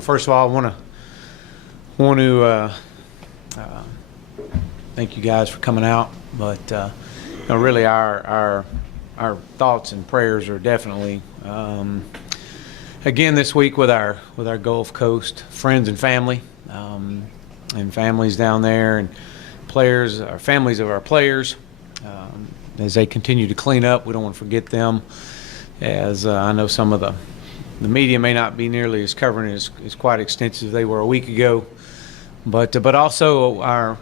First of all, I want to thank you guys for coming out. But really, our thoughts and prayers are definitely again this week with our Gulf Coast friends and family, and families down there, and players, our families of our players, as they continue to clean up. We don't want to forget them, as I know some of the media may not be nearly as covering as quite extensive as they were a week ago. But also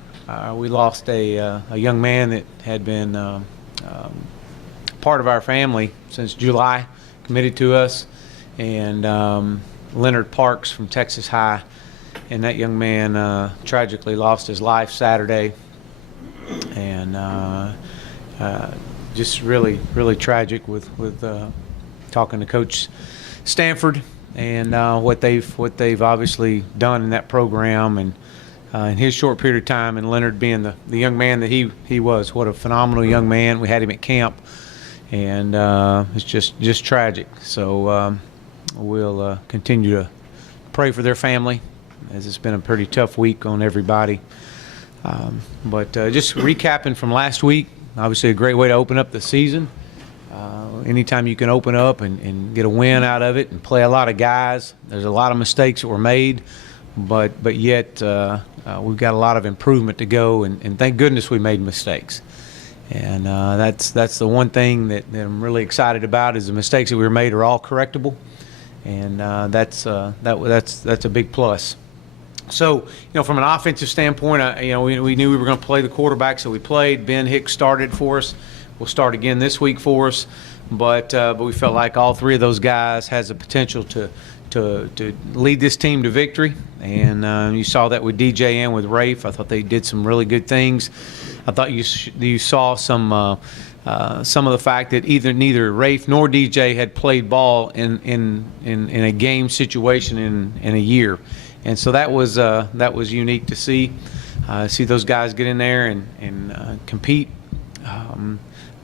we lost a young man that had been part of our family since July, committed to us, and Leonard Parks from Texas High. And that young man tragically lost his life Saturday, and just really, really tragic with talking to Coach Stanford and what they've obviously done in that program, and in his short period of time, and Leonard being the young man that he was. What a phenomenal young man. We had him at camp, and it's just tragic. So we'll continue to pray for their family, as it's been a pretty tough week on everybody. But just recapping from last week, obviously a great way to open up the season. Anytime you can open up and get a win out of it and play a lot of guys. There's a lot of mistakes that were made, but yet we've got a lot of improvement to go, and thank goodness we made mistakes. And that's the one thing that I'm really excited about, is the mistakes that we made are all correctable, and that's a big plus. So, from an offensive standpoint, we knew we were going to play the quarterback, so we played. Ben Hicks started for us. We'll start again this week for us, but we felt like all three of those guys has the potential to lead this team to victory, and you saw that with DJ and with Rafe. I thought they did some really good things. I thought you saw some of the fact that neither Rafe nor DJ had played ball in a game situation in a year. And so that was unique to see. See those guys get in there and compete.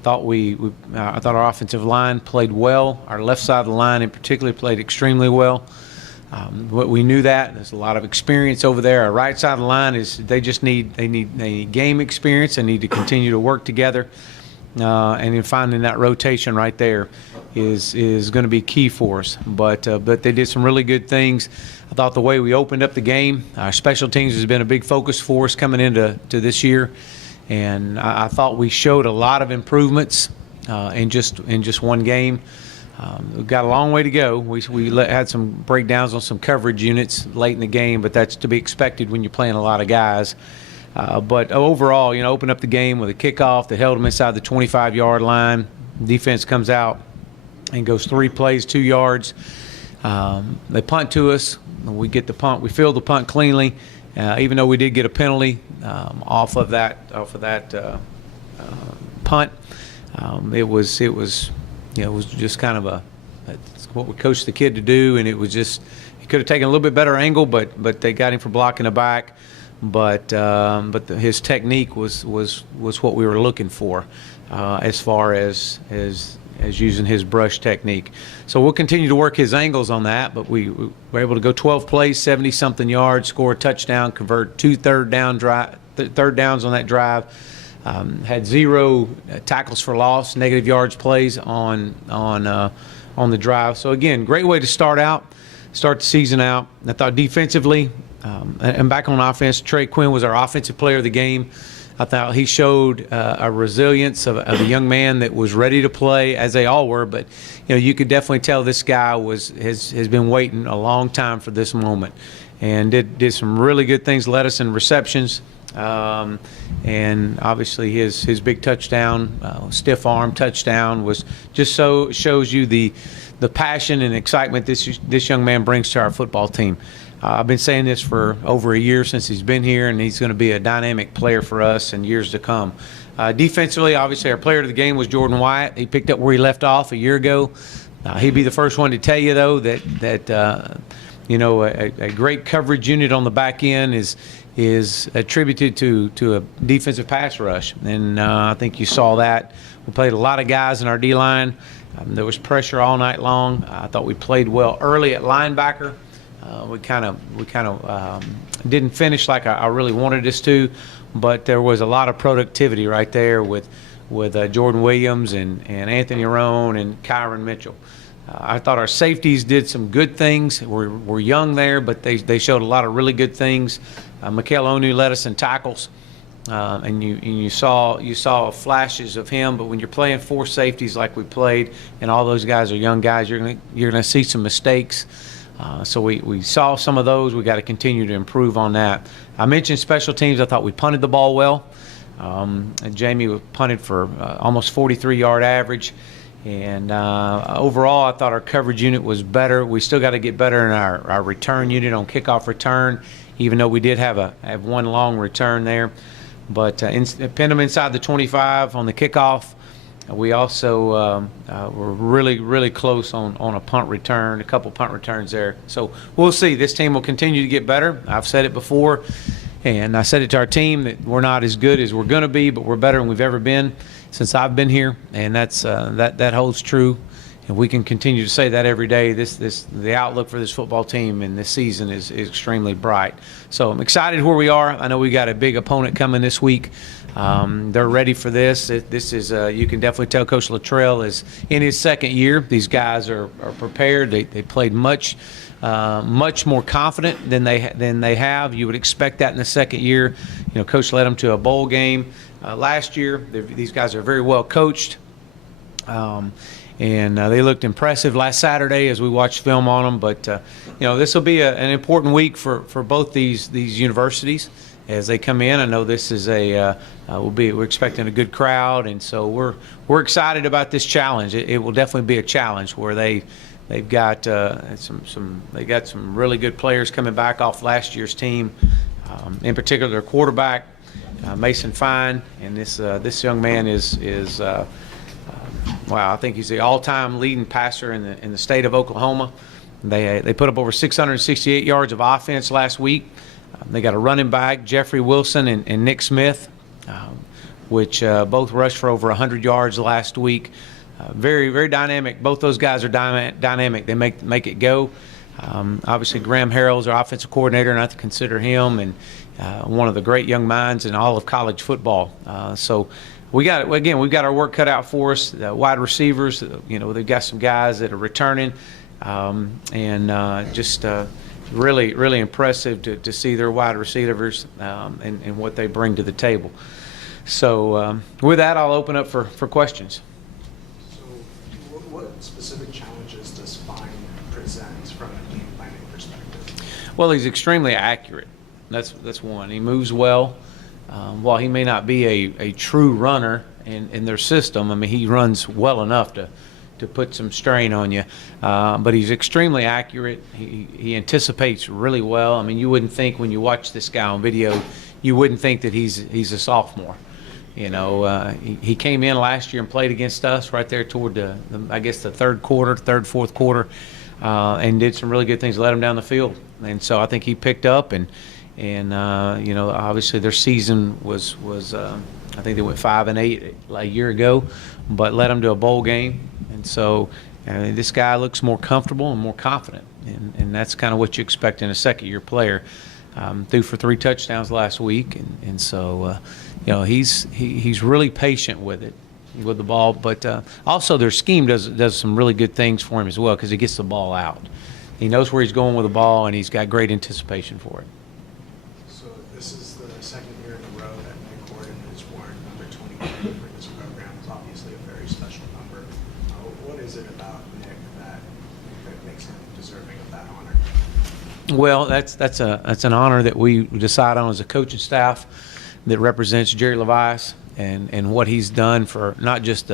I thought our offensive line played well. Our left side of the line in particular played extremely well. But we knew that. There's a lot of experience over there. Our right side of the line they need game experience. They need to continue to work together. And in finding that rotation right there is going to be key for us. But they did some really good things. I thought the way we opened up the game, our special teams has been a big focus for us coming into this year, and I thought we showed a lot of improvements in just one game. We've got a long way to go. We had some breakdowns on some coverage units late in the game, but that's to be expected when you're playing a lot of guys. But overall, open up the game with a kickoff that held them inside the 25-yard line. Defense comes out and goes 3 plays, 2 yards. They punt to us. We get the punt. We field the punt cleanly, even though we did get a penalty off of that punt. It was just kind of that's what we coached the kid to do, and it could have taken a little bit better angle, but they got him for blocking the back. But his technique was what we were looking for, as far as using his brush technique. So we'll continue to work his angles on that, but we were able to go 12 plays, 70-something yards, score a touchdown, convert 2 third downs on that drive. Had 0 tackles for loss, negative yards plays on the drive. So again, great way to start the season out. I thought defensively, and back on offense, Trey Quinn was our offensive player of the game. I thought he showed a resilience of a young man that was ready to play, as they all were. But you could definitely tell this guy has been waiting a long time for this moment, and did some really good things. Led us in receptions, and obviously his big touchdown, stiff arm touchdown, was just shows you the passion and excitement this young man brings to our football team. I've been saying this for over a year since he's been here, and he's going to be a dynamic player for us in years to come. Defensively, obviously, our player of the game was Jordan Wyatt. He picked up where he left off a year ago. He'd be the first one to tell you, though, that a great coverage unit on the back end is attributed to a defensive pass rush, and I think you saw that. We played a lot of guys in our D-line. There was pressure all night long. I thought we played well early at linebacker. We kind of didn't finish like I really wanted us to, but there was a lot of productivity right there with Jordan Williams and Anthony Roan and Kyron Mitchell. I thought our safeties did some good things. We're young there, but they showed a lot of really good things. Mikael Onu led us in tackles, and you saw flashes of him. But when you're playing four safeties like we played, and all those guys are young guys, you're gonna see some mistakes. So we saw some of those. We got to continue to improve on that. I mentioned special teams. I thought we punted the ball well. Jamie punted for almost 43-yard average. And overall, I thought our coverage unit was better. We still got to get better in our return unit on kickoff return, even though we did have one long return there. But pinned them inside the 25 on the kickoff. We also were really close on a punt return, a couple punt returns there. So we'll see. This team will continue to get better. I've said it before, and I said it to our team that we're not as good as we're going to be, but we're better than we've ever been since I've been here, and that holds true. And we can continue to say that every day. The outlook for this football team in this season is extremely bright. So I'm excited where we are. I know we got a big opponent coming this week. They're ready for this. This is you can definitely tell Coach Luttrell is in his second year. These guys are prepared. They played much more confident than they have. You would expect that in the second year. You know, Coach led them to a bowl game last year. These guys are very well coached. And they looked impressive last Saturday as we watched film on them. But this will be an important week for both these universities as they come in. I know this is we're expecting a good crowd, and so we're excited about this challenge. It will definitely be a challenge where they've got some really good players coming back off last year's team. In particular, their quarterback Mason Fine, and this young man is. Wow, I think he's the all-time leading passer in the state of Oklahoma. They put up over 668 yards of offense last week. They got a running back, Jeffrey Wilson and Nick Smith, which both rushed for over 100 yards last week. Very, very dynamic. Both those guys are dynamic. They make it go. Obviously, Graham Harrell's our offensive coordinator, and I have to consider him and one of the great young minds in all of college football. So. We've got our work cut out for us. Wide receivers, they've got some guys that are returning, and just really impressive to see their wide receivers and what they bring to the table. So with that, I'll open up for questions. So what specific challenges does Fine present from a game planning perspective? Well, he's extremely accurate. That's one. He moves well. While he may not be a true runner in their system, I mean, he runs well enough to put some strain on you. But he's extremely accurate. He anticipates really well. I mean, you wouldn't think when you watch this guy on video, you wouldn't think that he's a sophomore. He came in last year and played against us right there toward the fourth quarter, and did some really good things, led him down the field. And so I think he picked up and obviously their season was I think they went 5-8 a year ago, but led them to a bowl game. And so this guy looks more comfortable and more confident, and that's kind of what you expect in a second-year player. Threw for 3 touchdowns last week, and so he's really patient with the ball. But also their scheme does some really good things for him as well because he gets the ball out. He knows where he's going with the ball, and he's got great anticipation for it. This is the second year in a row that Nick Gordon has worn number 23 for this program. It's obviously a very special number. What is it about Nick that makes him deserving of that honor? Well, that's an honor that we decide on as a coaching staff that represents Jerry LeVias and what he's done for not just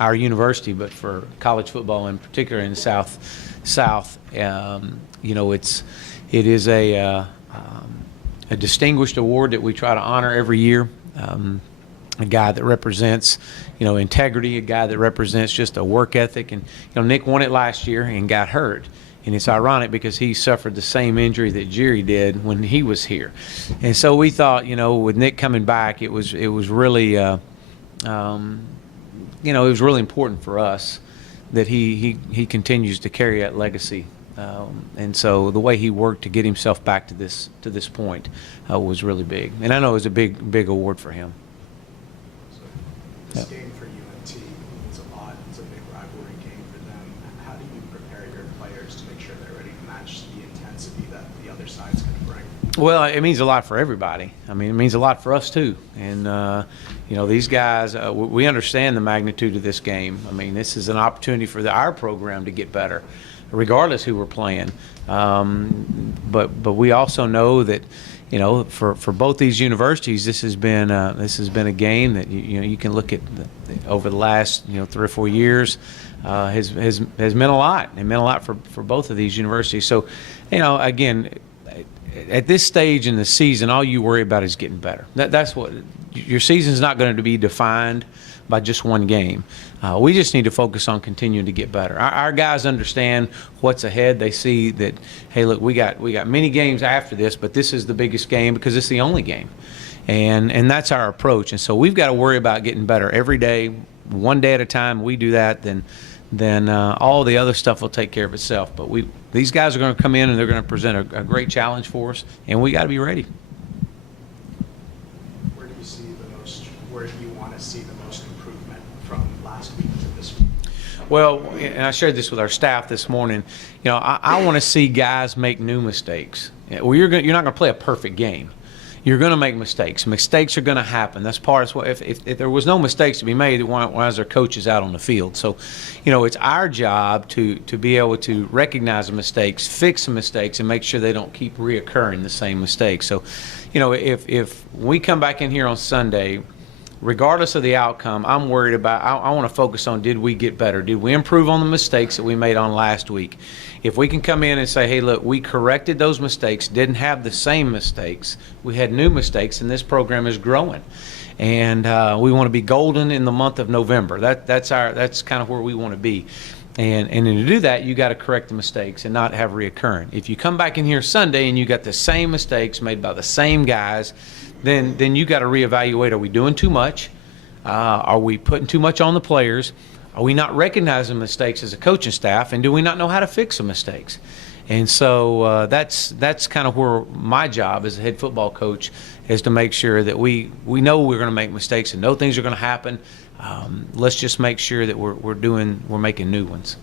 our university, but for college football in particular in the South. It is a distinguished award that we try to honor every year. A guy that represents, integrity, a guy that represents just a work ethic. And, Nick won it last year and got hurt. And it's ironic because he suffered the same injury that Jerry did when he was here. And so we thought, with Nick coming back, it was really, it was really important for us that he continues to carry that legacy And so the way he worked to get himself back to this point was really big. And I know it was a big award for him. So this game for UNT means a lot. It's a big rivalry game for them. How do you prepare your players to make sure they're ready to match the intensity that the other side's going to bring? Well, it means a lot for everybody. I mean, it means a lot for us too. And these guys, we understand the magnitude of this game. I mean, this is an opportunity for our program to get better, regardless who we're playing. But we also know that, for both these universities, this has been a game that you can look at over the last 3 or 4 years has meant a lot. It meant a lot for both of these universities. So, again, at this stage in the season, all you worry about is getting better. That's what your season's not going to be defined by just one game. We just need to focus on continuing to get better. Our guys understand what's ahead. They see that, hey, look, we got many games after this, but this is the biggest game because it's the only game, and that's our approach. And so we've got to worry about getting better every day, one day at a time. We do that, then all the other stuff will take care of itself. But these guys are going to come in and they're going to present a great challenge for us, and we got to be ready. Where do you want to see the most improvement from last week to this week? Well, and I shared this with our staff this morning. I want to see guys make new mistakes. Well, you're not going to play a perfect game. You're going to make mistakes. Mistakes are going to happen. That's part of what. If there was no mistakes to be made, why is there coaches out on the field? So, it's our job to be able to recognize the mistakes, fix the mistakes, and make sure they don't keep reoccurring the same mistakes. So, if we come back in here on Sunday, regardless of the outcome, I'm worried about. I want to focus on, did we get better? Did we improve on the mistakes that we made on last week? If we can come in and say, hey, look, we corrected those mistakes, didn't have the same mistakes, we had new mistakes, and this program is growing. And we want to be golden in the month of November. That's kind of where we want to be. And to do that, you got to correct the mistakes and not have reoccurring. If you come back in here Sunday and you got the same mistakes made by the same guys, then you got to reevaluate. Are we doing too much? Are we putting too much on the players? Are we not recognizing mistakes as a coaching staff, and do we not know how to fix the mistakes? And so that's kind of where my job as a head football coach is, to make sure that we know we're going to make mistakes and know things are going to happen. Let's just make sure that we're making new ones.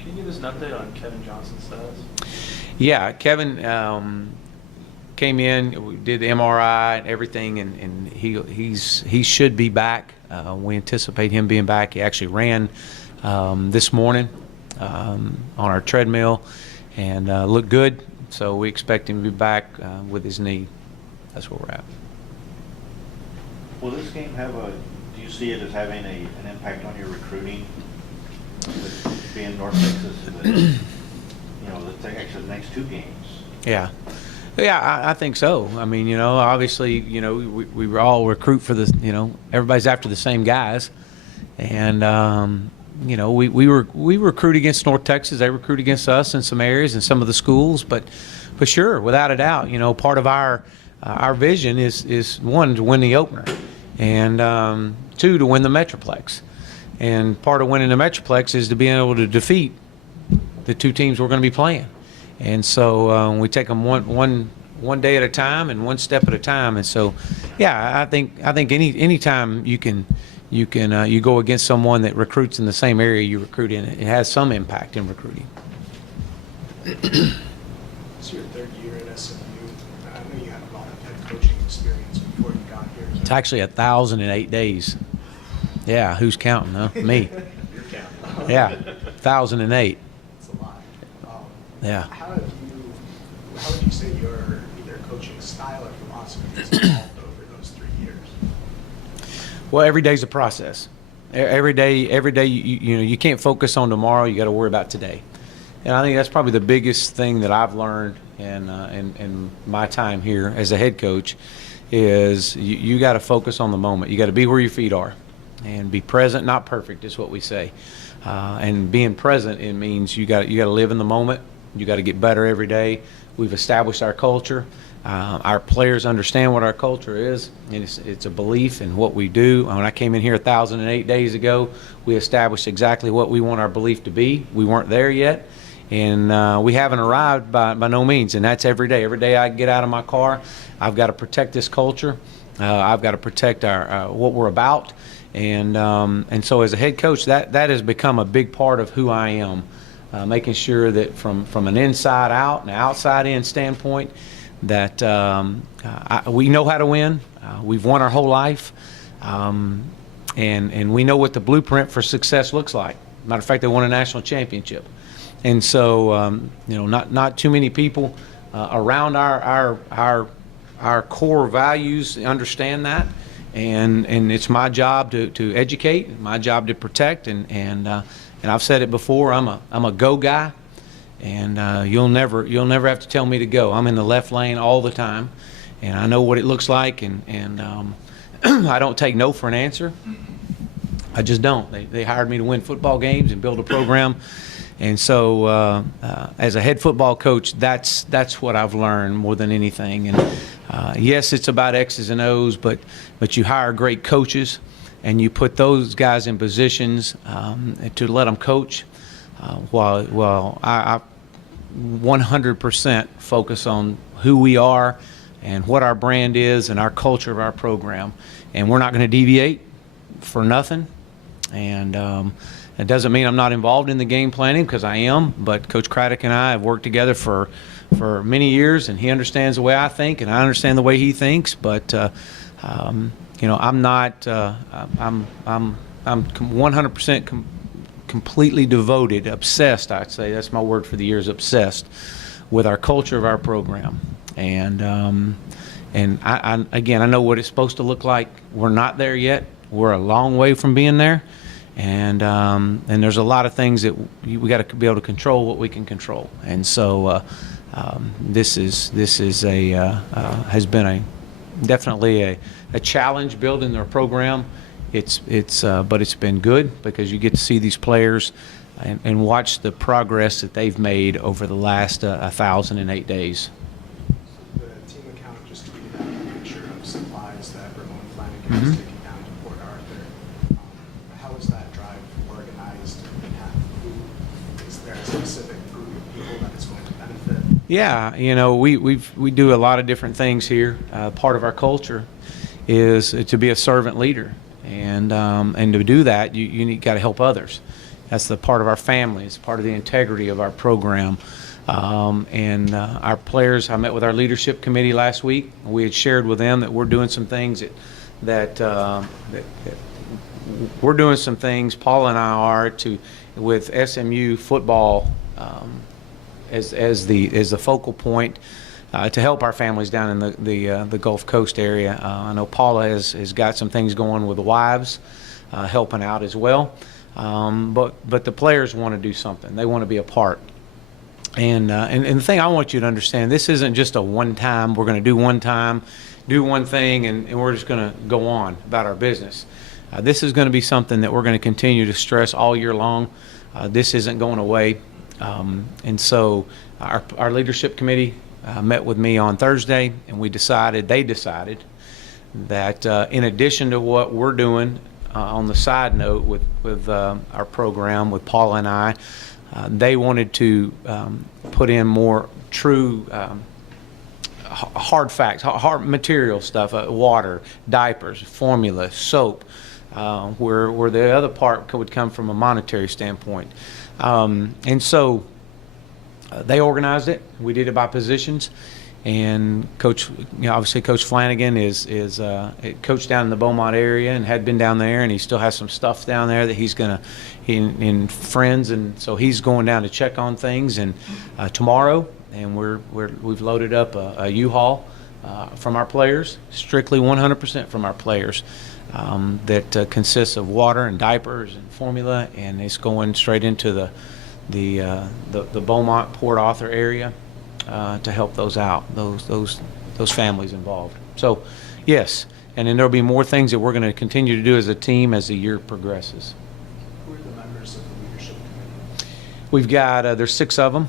Can you give us an update on Kevin Johnson's status? Yeah, Kevin came in, we did the MRI and everything, and he should be back. We anticipate him being back. He actually ran this morning on our treadmill and looked good. So we expect him to be back with his knee. That's where we're at. Will this game do you see it as having an impact on your recruiting? With being North Texas, actually the next 2 games. Yeah. Yeah, I think so. I mean, obviously, we all recruit for the, everybody's after the same guys. And, we recruit against North Texas. They recruit against us in some areas and some of the schools. But for sure, without a doubt, part of our vision is 1, to win the opener, and 2, to win the Metroplex. And part of winning the Metroplex is to being able to defeat the 2 teams we're going to be playing. And so we take them one day at a time and one step at a time. And so, yeah, I think any time you go against someone that recruits in the same area you recruit in, it has some impact in recruiting. It's your 3rd year at SMU. I know you had a lot of head coaching experience before you got here. It's actually 1,008 days. Yeah, who's counting? Huh? Me. You're counting. Yeah, 1,008. It's a lot. Yeah. How would you say your either coaching style or philosophy has evolved over those 3 years? Well, every day's a process. Every day, you can't focus on tomorrow. You got to worry about today. And I think that's probably the biggest thing that I've learned in my time here as a head coach is you got to focus on the moment. You got to be where your feet are and be present, not perfect, is what we say. And being present, it means you got to live in the moment. You got to get better every day. We've established our culture. Our players understand what our culture is, and it's a belief in what we do. When I came in here 1,008 days ago, we established exactly what we want our belief to be. We weren't there yet, and we haven't arrived by no means, and that's every day. Every day I get out of my car, I've got to protect this culture. I've got to protect our what we're about, and so as a head coach, that has become a big part of who I am, making sure that from an inside out and outside in standpoint, that we know how to win. We've won our whole life, and we know what the blueprint for success looks like. Matter of fact, they won a national championship, and so not too many people around our core values understand that, and it's my job to educate, my job to protect, and I've said it before. I'm a go guy. And you'll never have to tell me to go. I'm in the left lane all the time, and I know what it looks like, and I don't take no for an answer. I just don't. They hired me to win football games and build a program, and so as a head football coach, that's what I've learned more than anything. And yes, it's about X's and O's, but you hire great coaches, and you put those guys in positions to let them coach. While I 100% focus on who we are and what our brand is and our culture of our program, and we're not going to deviate for nothing. And it doesn't mean I'm not involved in the game planning, because I am. But Coach Craddock and I have worked together for many years, and he understands the way I think, and I understand the way he thinks. But I'm not. I'm 100% completely devoted, obsessed, I'd say, that's my word for the year, is obsessed with our culture of our program. And I know what it's supposed to look like. We're not there yet. We're a long way from being there. And there's a lot of things that we got to be able to control what we can control. And so this has been definitely a challenge building their program. But it's been good, because you get to see these players and watch the progress that they've made over the last 1,008 days. The team account just tweeted out a picture of supplies that Ramon Flanagan is taking down to Port Arthur. How is that drive organized? Is there a specific group of people that it's going to benefit? Yeah, we do a lot of different things here. Part of our culture is to be a servant leader. And to do that, you got to help others. That's the part of our family. It's part of the integrity of our program. Our players, I met with our leadership committee last week. We had shared with them that we're doing some things that we're doing some things. Paul and I are with SMU Football as the focal point. To help our families down in the Gulf Coast area. I know Paula has got some things going with the wives, helping out as well. But the players want to do something. They want to be a part. And the thing I want you to understand, this isn't just a one-time, we're going to do one time, do one thing, and we're just going to go on about our business. This is going to be something that we're going to continue to stress all year long. This isn't going away. And so our leadership committee met with me on Thursday, and they decided that in addition to what we're doing on the side note with our program with Paula and I, they wanted to put in more true hard facts, hard material stuff, water, diapers, formula, soap, where the other part would come from a monetary standpoint. And so they organized it. We did it by positions, and obviously Coach Flanagan is coached down in the Beaumont area and had been down there, and he still has some stuff down there that he's gonna in friends, and so he's going down to check on things and tomorrow, and we've loaded up a U-Haul from our players, strictly 100% from our players, that consists of water and diapers and formula, and it's going straight into the Beaumont Port Arthur area to help those out, those families involved. So yes, and then there'll be more things that we're going to continue to do as a team as the year progresses. Who are the members of the leadership committee? We've got, there's 6 of them.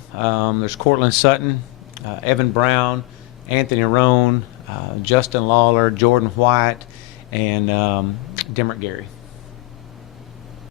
There's Cortland Sutton, Evan Brown, Anthony Roan, Justin Lawler, Jordan White, and Demrick Gary.